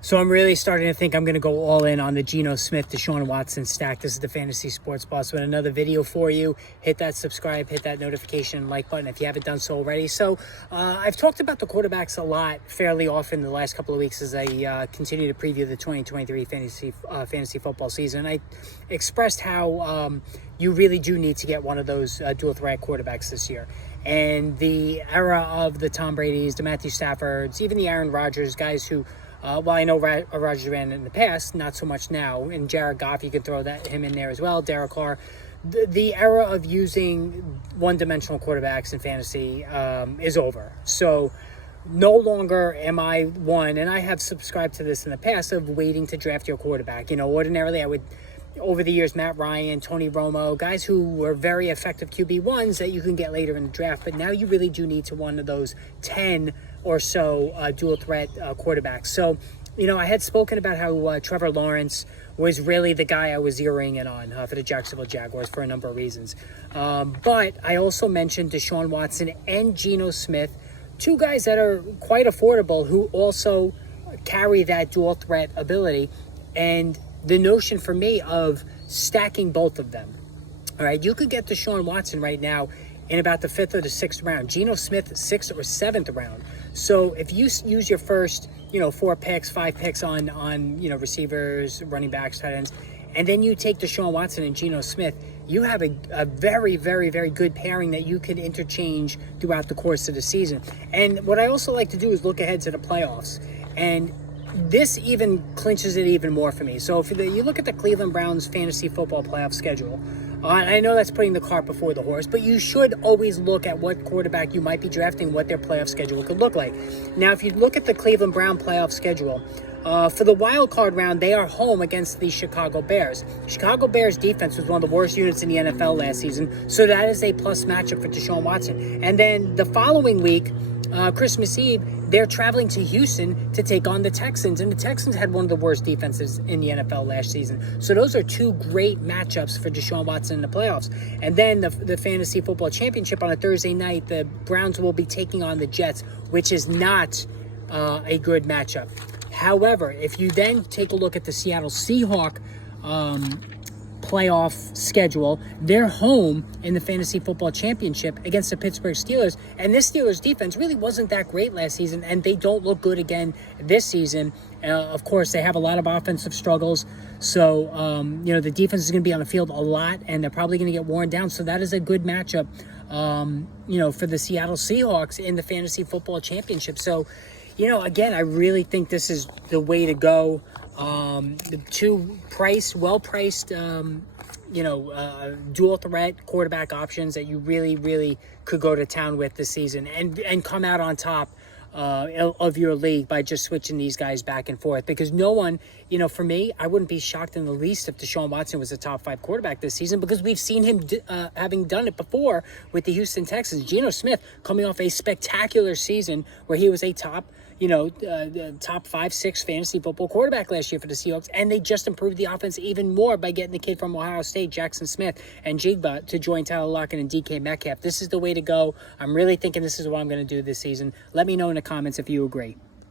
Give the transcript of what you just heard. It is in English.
So I'm really starting to think I'm going to go all in on the Geno Smith, DeShaun Watson stack. This is the Fantasy Sports Boss with another video for you. Hit that subscribe, hit that notification and like button if you haven't done so already. So I've talked about the quarterbacks a lot fairly often the last couple of weeks as I continue to preview the 2023 fantasy football season. I expressed how you really do need to get one of those dual threat quarterbacks this year. And the era of the Tom Brady's, the Matthew Staffords, even the Aaron Rodgers, guys who well, I know Rodgers ran in the past, not so much now. And Jared Goff, you can throw him in there as well. Derek Carr. The era of using one-dimensional quarterbacks in fantasy is over. So no longer am I one, and I have subscribed to this in the past, of waiting to draft your quarterback. You know, ordinarily I would, over the years, Matt Ryan, Tony Romo, guys who were very effective QB1s that you can get later in the draft. But now you really do need to one of those 10 or so dual threat quarterbacks. So, you know, I had spoken about how Trevor Lawrence was really the guy I was zeroing in on for the Jacksonville Jaguars for a number of reasons. But I also mentioned DeShaun Watson and Geno Smith, two guys that are quite affordable who also carry that dual threat ability. And the notion for me of stacking both of them. All right, you could get Deshaun Watson right now in about the 5th or the 6th round. Geno Smith, 6th or 7th round. So if you use your first, 4 picks, 5 picks on receivers, running backs, tight ends, and then you take Deshaun Watson and Geno Smith, you have a very, very, very good pairing that you can interchange throughout the course of the season. And what I also like to do is look ahead to the playoffs. And this even clinches it even more for me. So if you look at the Cleveland Browns fantasy football playoff schedule, and I know that's putting the cart before the horse, but you should always look at what quarterback you might be drafting, what their playoff schedule could look like. Now, if you look at the Cleveland Brown playoff schedule, for the wild card round, they are home against the Chicago Bears. Chicago Bears defense was one of the worst units in the NFL last season, so that is a plus matchup for Deshaun Watson. And then the following week, Christmas Eve, they're traveling to Houston to take on the Texans, and the Texans had one of the worst defenses in the NFL last season. So those are two great matchups for Deshaun Watson in the playoffs. And then the Fantasy Football Championship on a Thursday night, the Browns will be taking on the Jets, which is not a good matchup. However, if you then take a look at the Seattle Seahawks playoff schedule, they're home in the Fantasy Football Championship against the Pittsburgh Steelers, and this Steelers defense really wasn't that great last season, and they don't look good again this season. Of course, they have a lot of offensive struggles, so the defense is going to be on the field a lot, and they're probably going to get worn down, so that is a good matchup for the Seattle Seahawks in the Fantasy Football Championship. So again, I really think this is the way to go. The two well-priced, dual threat quarterback options that you really, really could go to town with this season and come out on top of your league by just switching these guys back and forth. Because no one, for me, I wouldn't be shocked in the least if Deshaun Watson was a top 5 quarterback this season, because we've seen him having done it before with the Houston Texans. Geno Smith coming off a spectacular season where he was a top 5-6 fantasy football quarterback last year for the Seahawks, and they just improved the offense even more by getting the kid from Ohio State, Jackson Smith, and Jigba to join Tyler Lockett and DK Metcalf. This is the way to go. I'm really thinking this is what I'm going to do this season. Let me know in the comments if you agree.